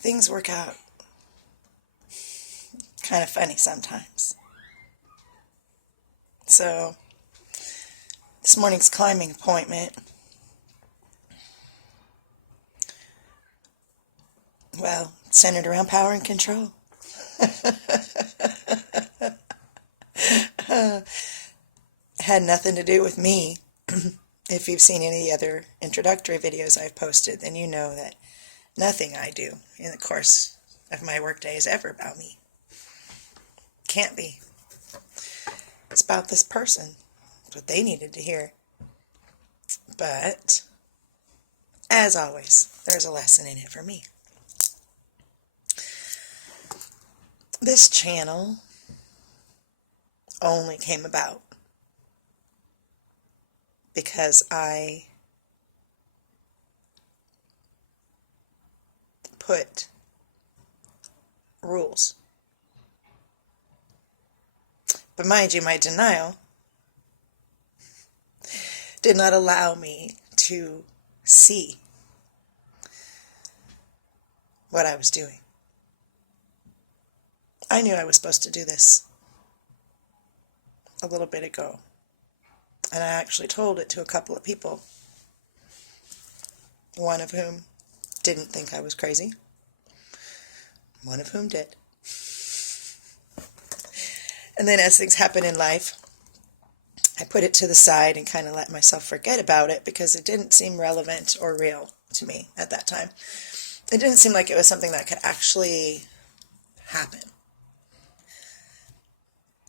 things work out kind of funny sometimes. So, this morning's climbing appointment, well, centered around power and control. Had nothing to do with me. If you've seen any other introductory videos I've posted, then you know that nothing I do in the course of my workday is ever about me. Can't be. It's about this person. It's what they needed to hear. But, as always, there's a lesson in it for me. This channel only came about because I put rules. But mind you, my denial did not allow me to see what I was doing. I knew I was supposed to do this a little bit ago. And I actually told it to a couple of people, one of whom didn't think I was crazy, one of whom did. And then as things happen in life, I put it to the side and kind of let myself forget about it because it didn't seem relevant or real to me at that time. It didn't seem like it was something that could actually happen.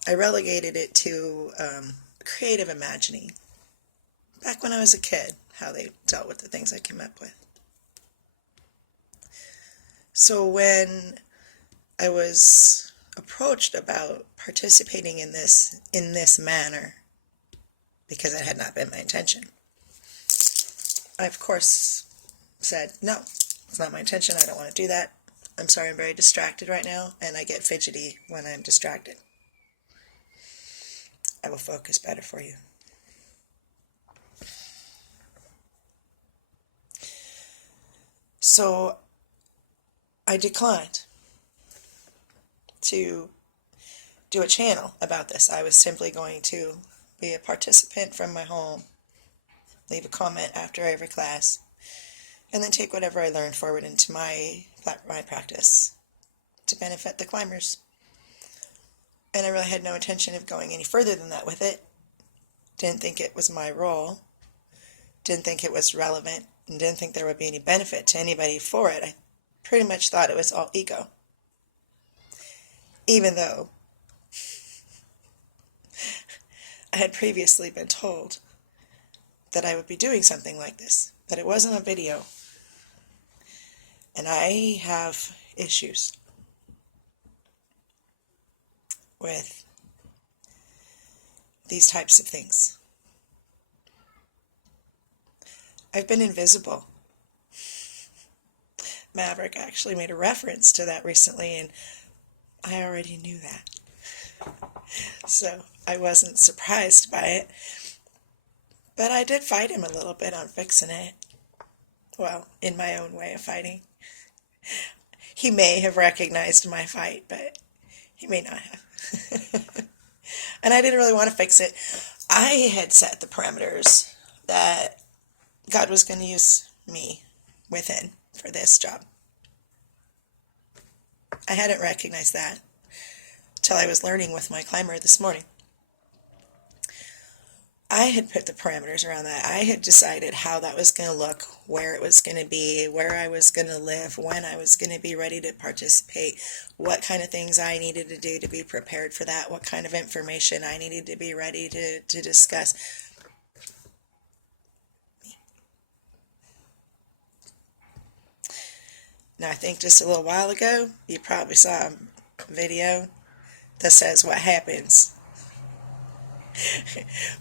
I relegated it to creative imagining. Back when I was a kid, how they dealt with the things I came up with. So when I was approached about participating in this manner, because it had not been my intention, I of course said, no, it's not my intention, I don't want to do that. I'm sorry, I'm very distracted right now, and I get fidgety when I'm distracted. I will focus better for you. So I declined to do a channel about this. I was simply going to be a participant from my home, leave a comment after every class, and then take whatever I learned forward into my practice to benefit the climbers. And I really had no intention of going any further than that with it. Didn't think it was my role. Didn't think it was relevant. And didn't think there would be any benefit to anybody for it. I pretty much thought it was all ego. Even though I had previously been told that I would be doing something like this. That it wasn't a video. And I have issues with these types of things. I've been invisible. Maverick actually made a reference to that recently, and I already knew that. So I wasn't surprised by it. But I did fight him a little bit on fixing it. Well, in my own way of fighting. He may have recognized my fight, but he may not have. And I didn't really want to fix it. I had set the parameters that God was going to use me within for this job. I hadn't recognized that till I was learning with my climber this morning. I had put the parameters around that. I had decided how that was going to look, where it was going to be, where I was going to live, when I was going to be ready to participate, what kind of things I needed to do to be prepared for that, what kind of information I needed to be ready to discuss. Now, I think just a little while ago, you probably saw a video that says what happens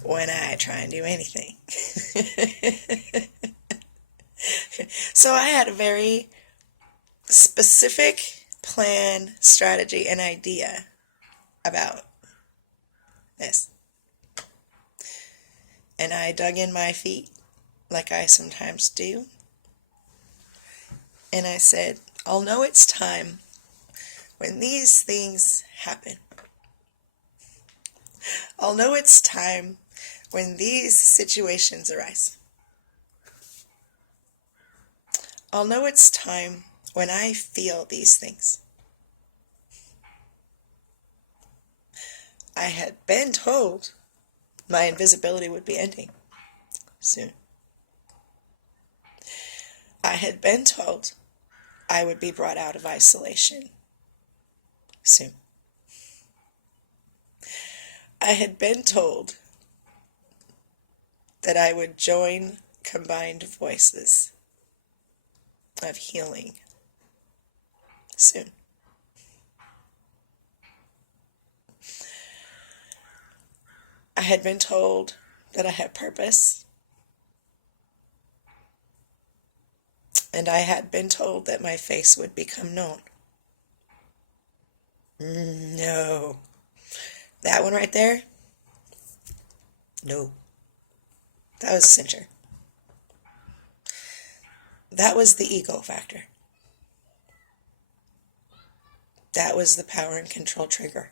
when I try and do anything. So I had a very specific plan, strategy, and idea about this. And I dug in my feet, like I sometimes do. And I said, I'll know it's time when these things happen. I'll know it's time when these situations arise. I'll know it's time when I feel these things. I had been told my invisibility would be ending soon. I had been told I would be brought out of isolation soon. I had been told that I would join combined voices of healing soon. I had been told that I had purpose, and I had been told that my face would become known. No. That one right there? No. That was a cincher. That was the ego factor. That was the power and control trigger.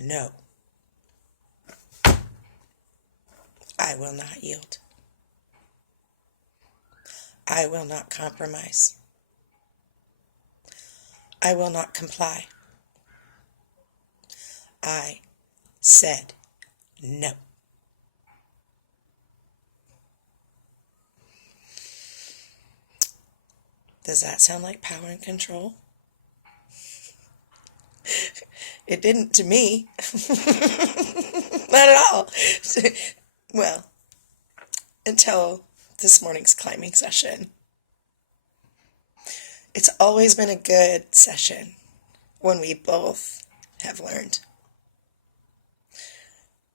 No. I will not yield. I will not compromise. I will not comply. I said no. Does that sound like power and control? It didn't to me. Not at all. Well, until this morning's climbing session. It's always been a good session when we both have learned.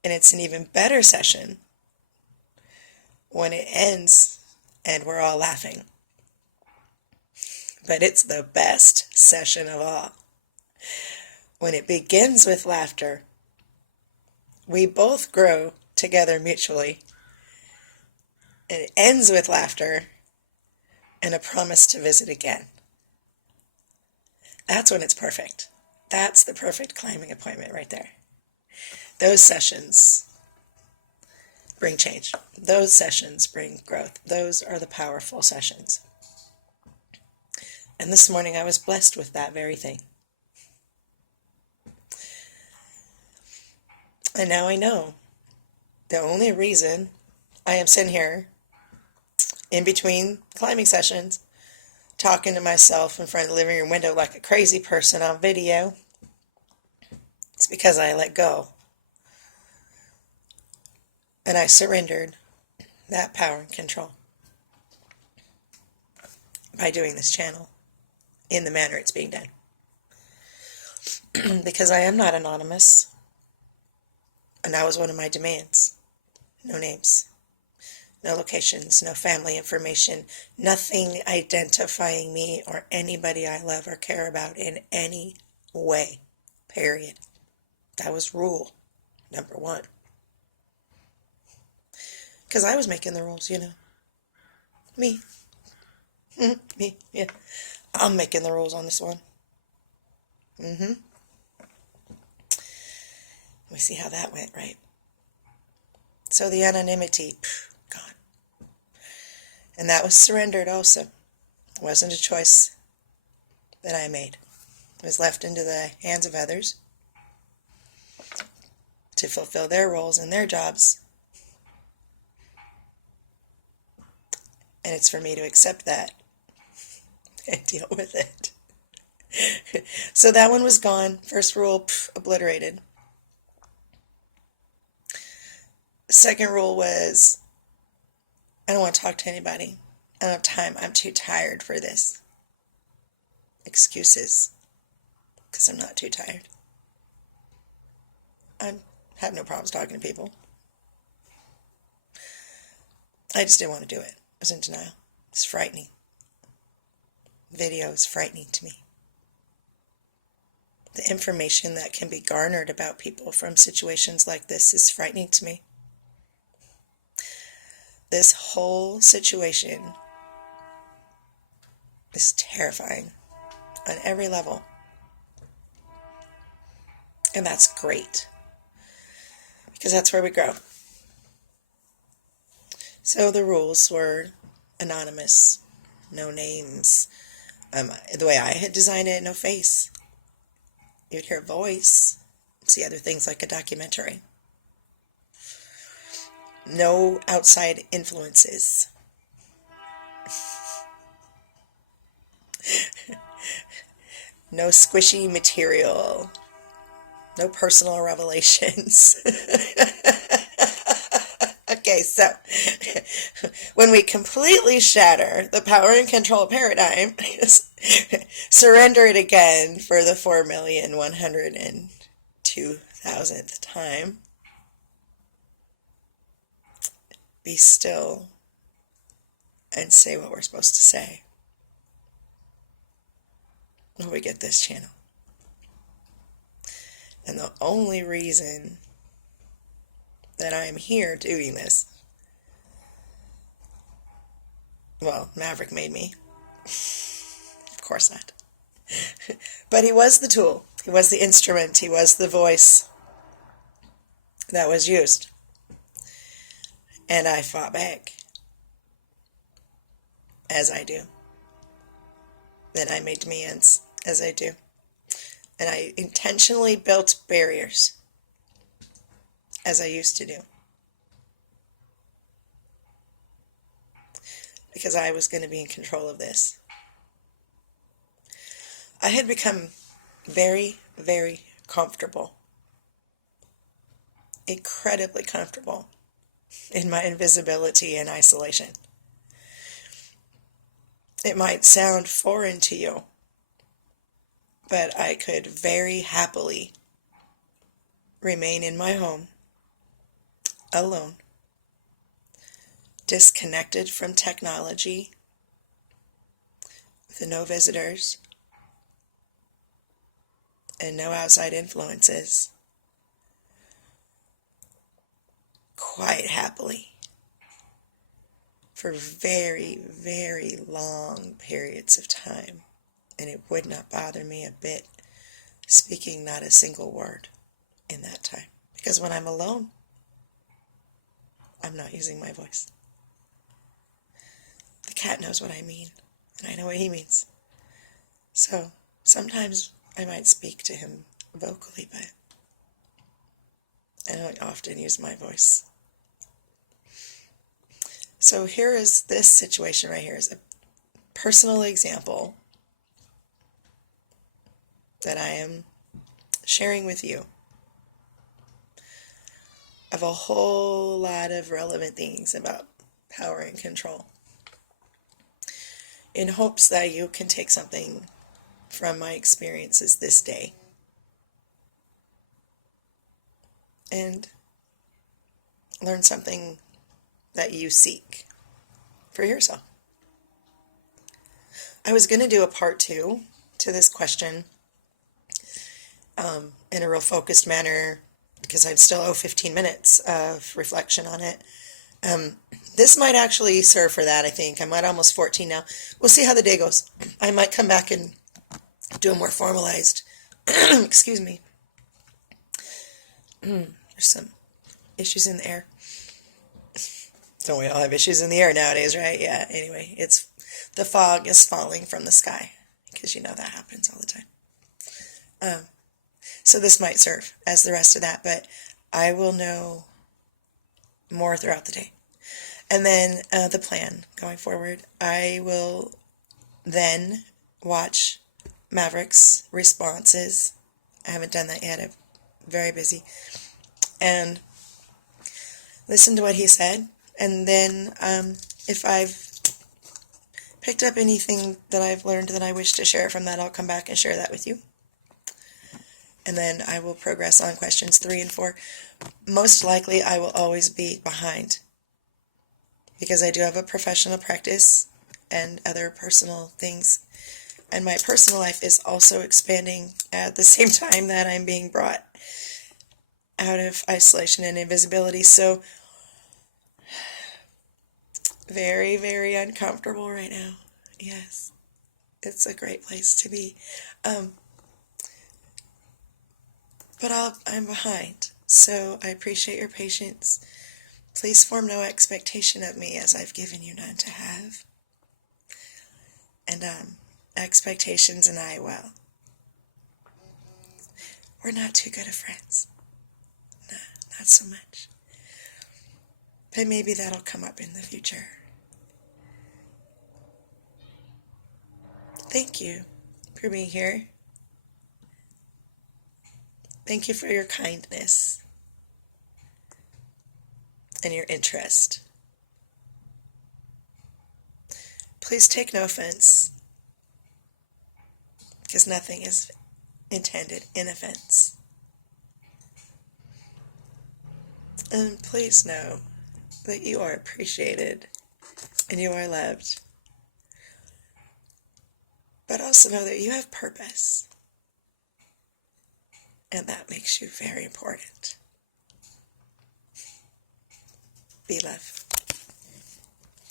And it's an even better session when it ends and we're all laughing. But it's the best session of all when it begins with laughter. We both grow together mutually. And it ends with laughter and a promise to visit again. That's when it's perfect. That's the perfect climbing appointment right there. Those sessions bring change. Those sessions bring growth. Those are the powerful sessions. And this morning I was blessed with that very thing. And now I know the only reason I am sitting here in between climbing sessions talking to myself in front of the living room window like a crazy person on video, it's because I let go. And I surrendered that power and control by doing this channel in the manner it's being done. Because I am not anonymous. And that was one of my demands. No names. No locations, no family information, nothing identifying me or anybody I love or care about in any way, period. That was rule number one. Because I was making the rules, you know. Me. Me, yeah. I'm making the rules on this one. We see how that went, right? So the anonymity, gone. And that was surrendered also. It wasn't a choice that I made. It was left into the hands of others to fulfill their roles and their jobs. And it's for me to accept that and deal with it. So that one was gone. First rule, obliterated. Second rule was, I don't want to talk to anybody. I don't have time. I'm too tired for this. Excuses. Because I'm not too tired. I have no problems talking to people. I just didn't want to do it. I was in denial. It's frightening. Video is frightening to me. The information that can be garnered about people from situations like this is frightening to me. This whole situation is terrifying on every level. And that's great, because that's where we grow. So the rules were anonymous, no names. The way I had designed it, no face. You'd hear a voice, see other things like a documentary. No outside influences. No squishy material. No personal revelations. Okay, so when we completely shatter the power and control paradigm, surrender it again for the 4,102,000th time, be still and say what we're supposed to say, when we get this channel. And the only reason that I am here doing this, well, Maverick made me. Of course not. But he was the tool. He was the instrument. He was the voice that was used. And I fought back, as I do. And I made demands, as I do. And I intentionally built barriers, as I used to do. Because I was going to be in control of this. I had become very, very comfortable. Incredibly comfortable in my invisibility and isolation. It might sound foreign to you, but I could very happily remain in my home, alone, disconnected from technology, with no visitors, and no outside influences, quite happily, for very, very long periods of time. And it would not bother me a bit, speaking not a single word in that time. Because when I'm alone, I'm not using my voice. The cat knows what I mean, and I know what he means. So sometimes I might speak to him vocally, but I don't often use my voice. So here is this situation right here is a personal example that I am sharing with you of a whole lot of relevant things about power and control, in hopes that you can take something from my experiences this day and learn something that you seek for yourself. I was going to do a part 2 to this question in a real focused manner, because I still owe 15 minutes of reflection on it. This might actually serve for that, I think. I'm at almost 14 now. We'll see how the day goes. I might come back and do a more formalized, excuse me. There's some issues in the air. Don't we all have issues in the air nowadays, right? Yeah, anyway, the fog is falling from the sky, because you know that happens all the time. So this might serve as the rest of that, but I will know more throughout the day. And then the plan going forward, I will then watch Maverick's responses. I haven't done that yet. I'm very busy. And listen to what he said. And then if I've picked up anything that I've learned that I wish to share from that, I'll come back and share that with you. And then I will progress on questions 3 and 4. Most likely I will always be behind, because I do have a professional practice and other personal things. And my personal life is also expanding at the same time that I'm being brought out of isolation and invisibility. So very, very uncomfortable right now. Yes. It's a great place to be. Um, but I'm behind, so I appreciate your patience. Please form no expectation of me, as I've given you none to have. And expectations and I, well, we're not too good of friends. No, not so much. But maybe that'll come up in the future. Thank you for being here. Thank you for your kindness and your interest. Please take no offense, because nothing is intended in offense. And please know that you are appreciated and you are loved. But also know that you have purpose. And that makes you very important. Be love.